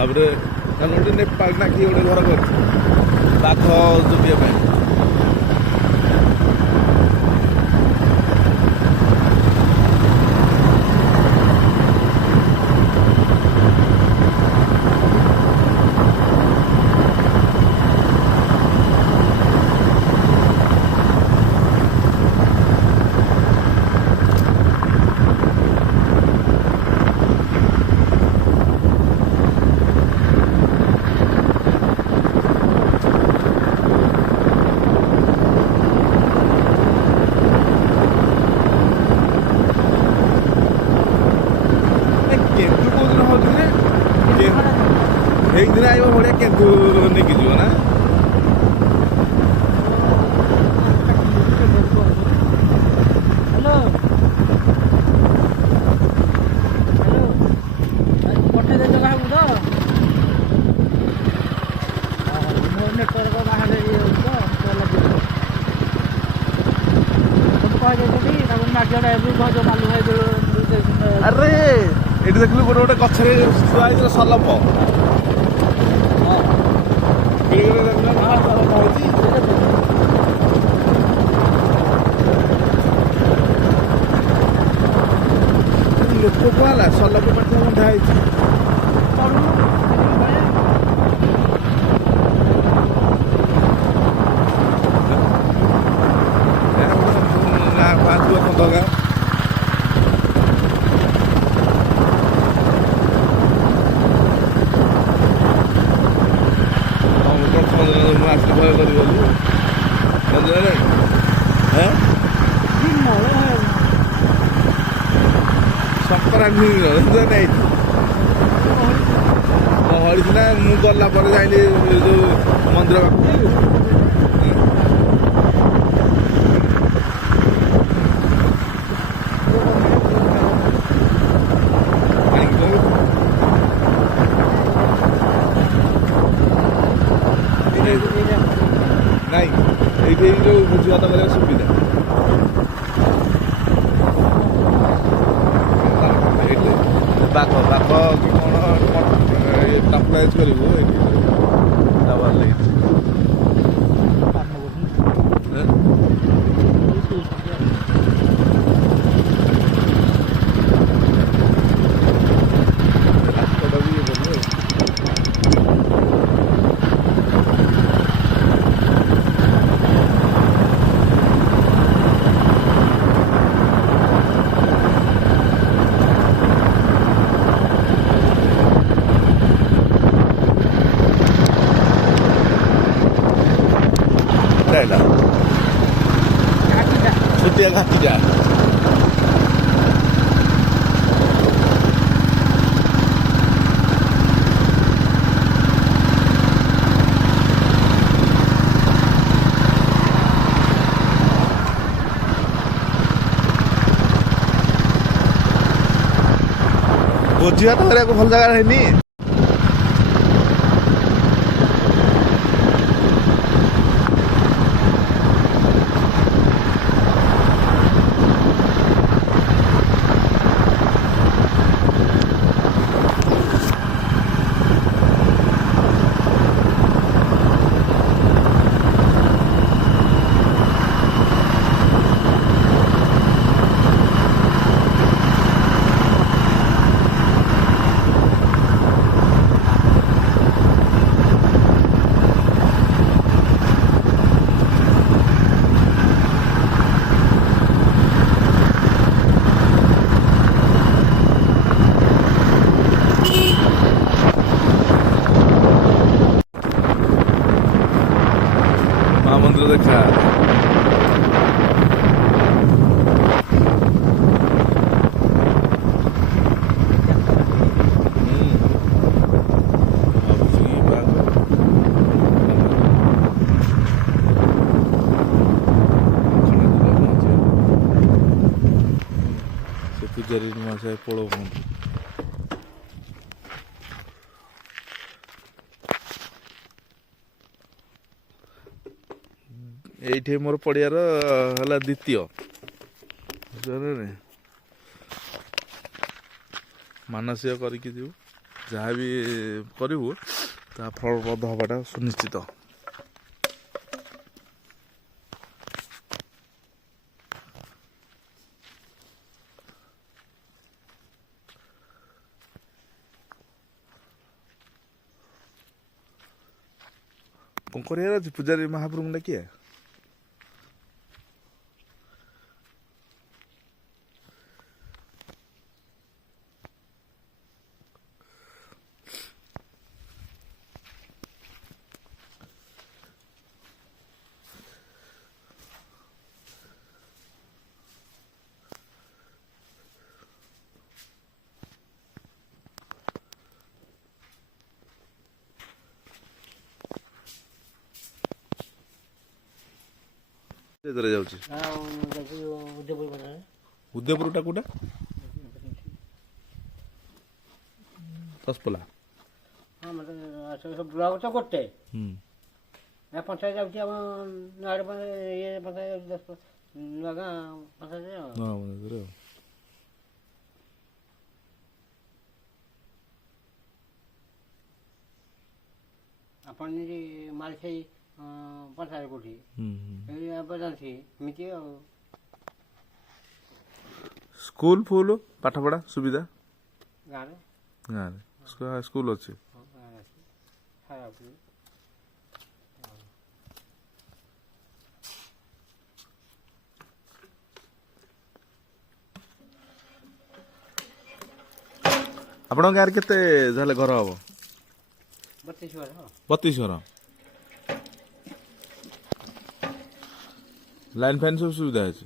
ତାପରେ ଗୋଟେ ନେପାଳ ନା କିଏ ଗୋଟେ ଘର କରିଛି ବାଘ ଜଗିବା ପାଇଁ। ସେଇଦିନ ଆଇବ ଭଳିଆ କେନ୍ଦୁ ନେଇକି ଯିବ ନା। ଆରେ ଏଠି ଦେଖିଲୁ ଗୋଟେ ଗୋଟେ ଗଛରେ ଛୁଆ ହେଇଥିଲା ସଲପ ଲୋକ କଣ ହେଲା ସଲପ ପାଠ ବନ୍ଧା ହେଇଛି। ଭୟ କରିବନି ସଂକ୍ରାନ୍ତି ଗହଳି ସିନା ମୁଁ ଗଲା ପରେ ଯାଇଲି ଯୋଉ ମନ୍ଦିର ପାଖକୁ। ନାଇଁ ଏଇଠି ଏଇ ଯୋଉ ଭୋଜିଭାତ କରିବା ସୁବିଧା ବାଘ ବାଘ କି କଣ କାପଲାଇଜ କରିବୁ ଏଇଠି ଲାଗିଛି। ଛୋଟିଆ ଘାଟିଟା ଭୋଜିଭାତ କରିବାକୁ ଭଲ ଜାଗା ହେଇନି। ମନ୍ଦିର ଦେଖା ସେ ପୂଜାରୀ ମାସ ପଳଉ এইଠି ମୋର ପଡ଼ିଆର ହେଲା ଦ୍ୱିତୀୟ ମାନସିକ କରିକି ଯିବୁ। ଯାହା ବି କରିବୁ ତା ଫଳପ୍ରଦ ହେବାଟା ସୁନିଶ୍ଚିତ। କଣ କରିବାର ଅଛି? ପୂଜାରୀ ମହାପ୍ରଭୁଙ୍କୁ ଡାକିଆ। ଯାଉଛି ଉଦୟପୁରଟା କୋଉଟା? ଦଶପଲ୍ଲା। ବ୍ଲକ ତ ଗୋଟେ ପଞ୍ଚାୟତ ଯାଉଛି ଆମ ଇଏ ପଞ୍ଚାୟତ ନୂଆ ଗାଁ ପଞ୍ଚାୟତ। ଆପଣ ଯଦି ମାଳିସାହି ପଞ୍ଚାୟତ କୋଉଠି ଜାଣିଛି ଏମିତି ଆଉ। ସ୍କୁଲ ଫୁଲ ପାଠ ପଢା ସୁବିଧା ଗାଁରେ ସ୍କୁଲ ଅଛି। ଆପଣଙ୍କ ଗାଁରେ କେତେ ଯାହେଲେ ଘର ହବ? 32 ଘର। 32 ଘର। ଲାଇନ୍ ଫାଇନ୍ ସବୁ ସୁବିଧା ଅଛି?